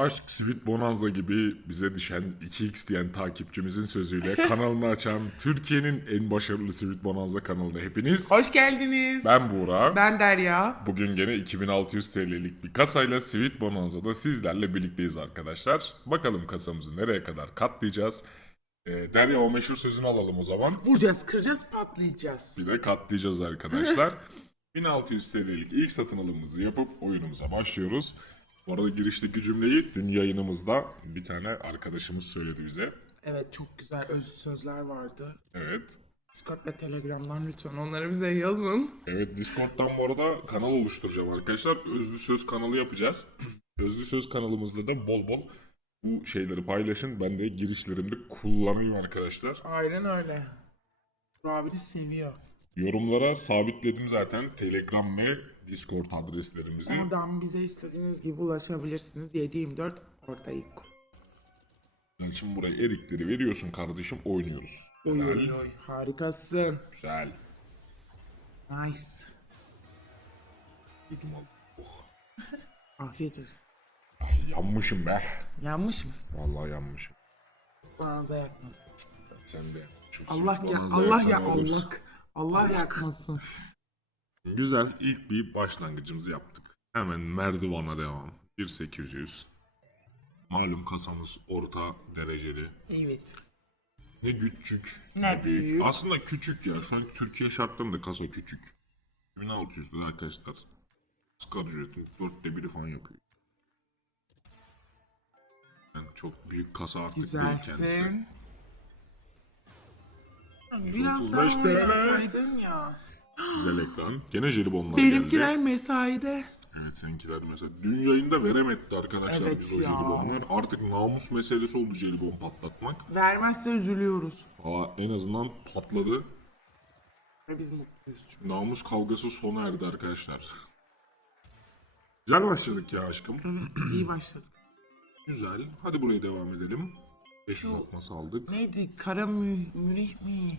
Aşk Sweet Bonanza gibi bize düşen 2x diyen takipçimizin sözüyle kanalını açan Türkiye'nin en başarılı Sweet Bonanza kanalına hepiniz. Hoş geldiniz. Ben Buğra. Ben Derya. Bugün gene 2600 TL'lik bir kasayla Sweet Bonanza'da sizlerle birlikteyiz arkadaşlar. Bakalım kasamızı nereye kadar katlayacağız. Ee, Derya o meşhur sözünü alalım o zaman. Vuracağız, kıracağız, patlayacağız. Bir de katlayacağız arkadaşlar. 1600 TL'lik ilk satın alımımızı yapıp oyunumuza başlıyoruz. Bu arada girişteki cümleyi dün yayınımızda bir tane arkadaşımız söyledi bize. Evet çok güzel öz sözler vardı. Evet. Discord ve Telegram'dan lütfen onları bize yazın. Evet Discord'dan bu arada kanal oluşturacağım arkadaşlar. Özlü Söz kanalı yapacağız. Özlü Söz kanalımızda da bol bol bu şeyleri paylaşın. Ben de girişlerimde kullanayım arkadaşlar. Aynen öyle. Abiniz seviyor. Yorumlara sabitledim zaten Telegram ve Discord adreslerimizi. Oradan bize istediğiniz gibi ulaşabilirsiniz. 7-24 oradayız. Sen şimdi buraya erikleri veriyorsun kardeşim oynuyoruz. Oy oy oy harikasın. Güzel. Nice. Yudum al. Oh. Afiyet olsun. Ay, yanmışım be. Yanmış mısın? Vallahi yanmışım. Ağza yakmasın. Sen de. Şu Allah ya Allah ya. Allah. Allah yakmasın. Güzel. İlk bir başlangıcımızı yaptık. Hemen merdivana devam. 1800. Malum kasamız orta dereceli. Evet. Ne küçük. Ne büyük. Aslında küçük ya. Şu an Türkiye şartlarında kasa küçük. 1600 lira arkadaşlar. Asgari ücretin dörtte biri falan yapıyor. Yani çok büyük kasa artık değil kendisi. Güzelsin. Biraz daha 35 TL. oynasaydın ya. Güzel ekran. Gene jelibonlar geldi. Benimkiler mesaide. Evet seninkiler mesela dün yayında veremedi arkadaşlar Evet biz o ya. jelibonlar. Artık namus meselesi oldu jelibon patlatmak. Vermezse üzülüyoruz. Aa, en azından patladı. Ve biz mutluyuz çünkü. Namus kavgası sona erdi arkadaşlar. Güzel başladık ya aşkım. Evet iyi başladık. Güzel. Hadi buraya devam edelim. 500 atması aldık. Neydi? Kara mü mürih mi?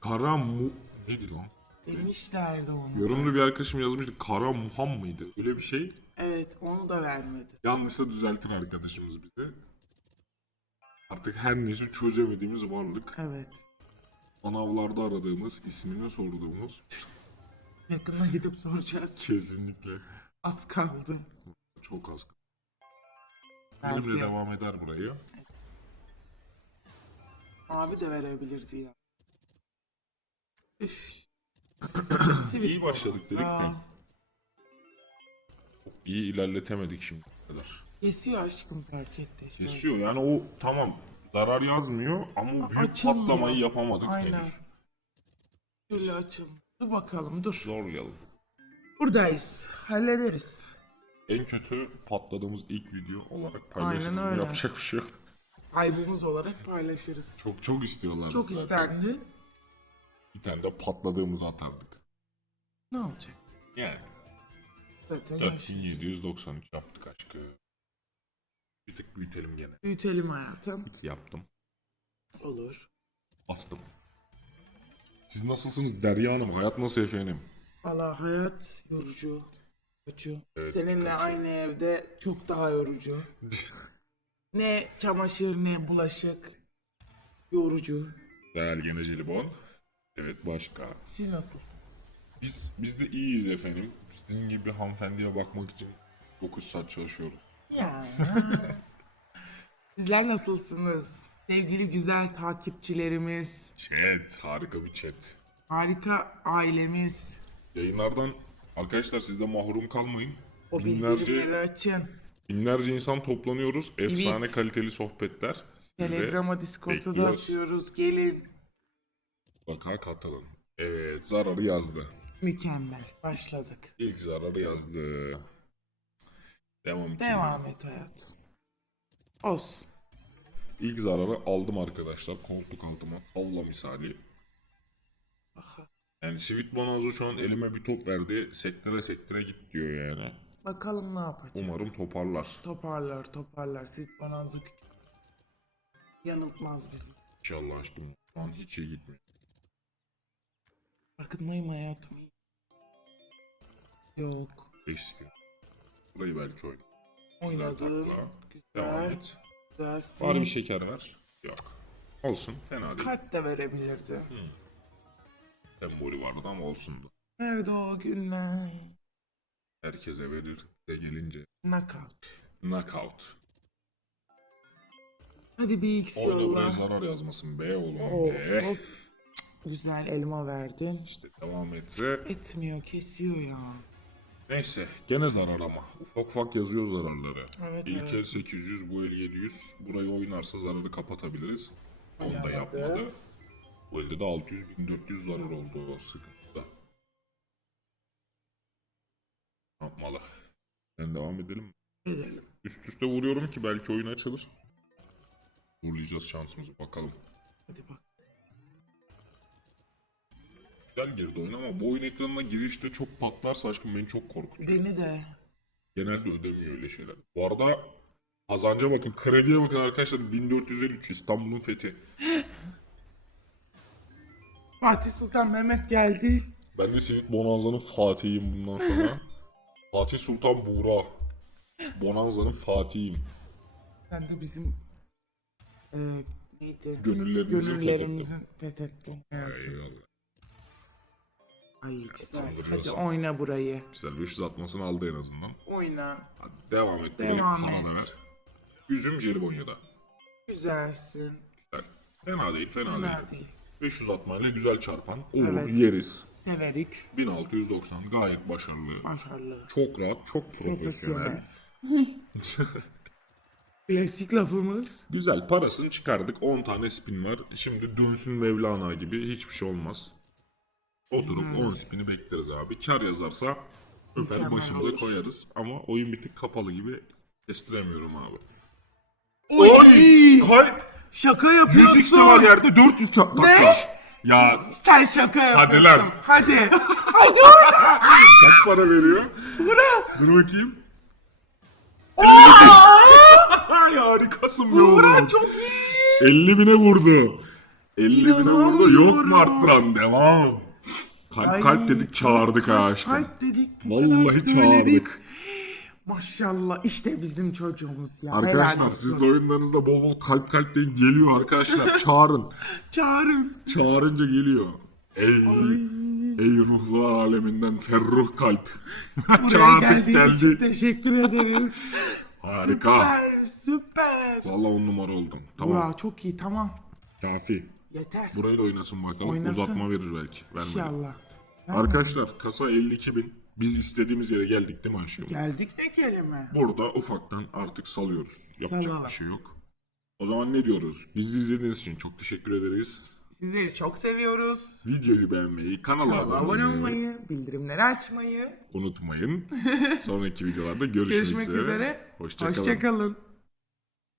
Kara mu... Neydi lan? Demişlerdi onu. Yorumlu bir arkadaşım yazmıştı. Kara muham mıydı? Öyle bir şey. Evet onu da vermedi. Yanlışsa düzeltir arkadaşımız bizi. Artık her neyse çözemediğimiz varlık. Evet. Manavlarda aradığımız, ismini sorduğumuz. Yakında gidip soracağız. Kesinlikle. Az kaldı. Çok az. Belki Benimle devam eder burayı. Abi de verebilirdi ya. Üf. İyi başladık dedik de. Aa, İyi ilerletemedik şimdi kadar. Kesiyor aşkım fark etti işte. Kesiyor yani o tamam zarar yazmıyor ama o büyük Açılmıyor. patlamayı yapamadık Aynen. henüz. Şöyle açalım. Dur bakalım dur. Zorlayalım. Buradayız. Hallederiz. En kötü patladığımız ilk video olarak paylaşırız. Aynen öyle. Yapacak bir şey yok. Kaybımız olarak paylaşırız. Çok çok istiyorlar. Çok istendi. Bir tane de patladığımızı atardık. Ne olacak? Yani Zaten yaş- 4793 yaptık aşkı. Bir tık büyütelim gene. Büyütelim hayatım. 2 yaptım. Olur. Bastım. Siz nasılsınız Derya Hanım? Hayat nasıl efendim? Valla hayat yorucu. Yorucu. Evet, Seninle kaçıyor. aynı evde çok daha yorucu. ne çamaşır ne bulaşık. Yorucu. Değerli gene jelibon. Evet başka. Siz nasılsınız? Biz biz de iyiyiz efendim. Sizin gibi hanımefendiye bakmak için 9 saat çalışıyoruz. Ya. Sizler nasılsınız? Sevgili güzel takipçilerimiz, Chat. Harika bir chat. harika ailemiz. Yayınlardan arkadaşlar siz de mahrum kalmayın. O Binlerce, bildirimleri açın. Binlerce insan toplanıyoruz. Efsane Evet. kaliteli sohbetler. Siz de Telegram'a, Discord'a da bekliyoruz. açıyoruz. Gelin. Mutlaka katılın. Evet zararı yazdı. Mükemmel. Başladık. İlk zararı yazdı. Devam için. Devam et hayat. Olsun. İlk zararı aldım arkadaşlar. Koltuk altıma. Tavla misali. Aha. Yani Sweet Bonanza şu an elime bir top verdi. Sektere sektere git diyor yani. Bakalım ne yapacak. Umarım toparlar. Toparlar toparlar. Sit bonanza küçük. Yanıltmaz bizi. İnşallah aşkım. Şu an hiç iyi gitmiyor. Farkındayım hayatım. Yok. Eski. Burayı belki oynar. Oynadın. takla. Devam Güzel. et. Güzelsin. Bari bir şeker ver. Yok. Olsun. Fena değil. Kalp de verebilirdi. Sembolü vardı ama olsun da. Nerede o günler? Herkese verir. De gelince. Knockout. Knockout. Hadi bir X Oyna buraya yolla. zarar yazmasın be oğlum. Of be. of. Güzel elma verdin. İşte devam etse. Etmiyor kesiyor ya. Neyse. Gene zarar ama. Ufak ufak yazıyor zararları. Evet, İlk evet. el 800, bu el 700. Burayı oynarsa zararı kapatabiliriz. Onu da Yapmadı. Bu elde de 600 1400 zarar oldu o sıkıntıda. Ne yapmalı? Ben devam edelim mi? Edelim. Üst üste vuruyorum ki belki oyun açılır. Vurlayacağız şansımızı bakalım. Hadi bak. Güzel girdi oyun ama bu oyun ekranına girişte çok patlarsa aşkım beni çok korkutuyor. Beni de. Genelde ödemiyor öyle şeyler. Bu arada kazanca bakın, krediye bakın arkadaşlar 1453 İstanbul'un fethi. Fatih Sultan Mehmet geldi. Ben de Sivit Bonanza'nın Fatih'iyim bundan sonra. Fatih Sultan Buğra. Bonanza'nın Fatih'iyim. Sen de bizim e, neydi? Gönüllerimizi Gönüllerimizin fethettin. Evet. Eyvallah. Ay güzel. Hadi kandırıyorsun. oyna burayı. Güzel 500 atmasını aldı en azından. Oyna. Hadi devam et. Devam Böyle et. para da ver. Üzüm jelibonyada. Güzelsin. Güzel. Fena değil, fena, değil. Fena değil. 500 atmayla güzel çarpan. Olur, Evet. yeriz. Severik. 1690 gayet başarılı. Başarılı. Çok rahat, çok profesyonel. Klasik lafımız. Güzel parasını çıkardık. 10 tane spin var. Şimdi dönsün Mevlana gibi hiçbir şey olmaz. Oturup 10 spini bekleriz abi. Kar yazarsa öper Mükemmel başımıza olur. koyarız. Ama oyun bir tık kapalı gibi kestiremiyorum abi. Oy! Kalp! Şaka 100 yapıyorsun. x var yerde 400 çarptı. Ne? Ya Sen şaka yapıyorsun. Hadi lan. Hadi. Hadi. kaç para veriyor? Dur bakayım. Ay harikasın be oğlum. Buğra çok iyi. 50 bine vurdu. 50 bine vurdu. Yok mu arttıran? Devam. Kalp Ay. kalp dedik çağırdık ha aşkım. Kalp dedik. bu Vallahi kadar söyledik. çağırdık. Maşallah işte bizim çocuğumuz ya. Arkadaşlar Helal siz olsun. de oyunlarınızda bol bol kalp kalp deyin geliyor arkadaşlar. Çağırın. Çağırın. Çağırınca geliyor. Ey, ey ruhlar aleminden ferruh kalp. Buraya Çağırdık geldiğin için geldi. teşekkür ederiz. Harika. Süper süper. Vallahi on numara oldum. Tamam. Burak çok iyi tamam. Kafi. Yeter. Burayı da oynasın bakalım. Oynasın. Uzatma verir belki. Vermedi. İnşallah. Arkadaşlar kasa 52 bin. Biz istediğimiz yere geldik değil mi Ayşe? Geldik ne kelime. Burada ufaktan artık salıyoruz. Yapacak Salalım. bir şey yok. O zaman ne diyoruz? Bizi izlediğiniz için çok teşekkür ederiz. Sizleri çok seviyoruz. Videoyu beğenmeyi, kanala Kanala abone olmayı olmayı, bildirimleri açmayı. unutmayın. Sonraki videolarda görüşmek, Görüşmek üzere. Hoşçakalın. Hoşçakalın.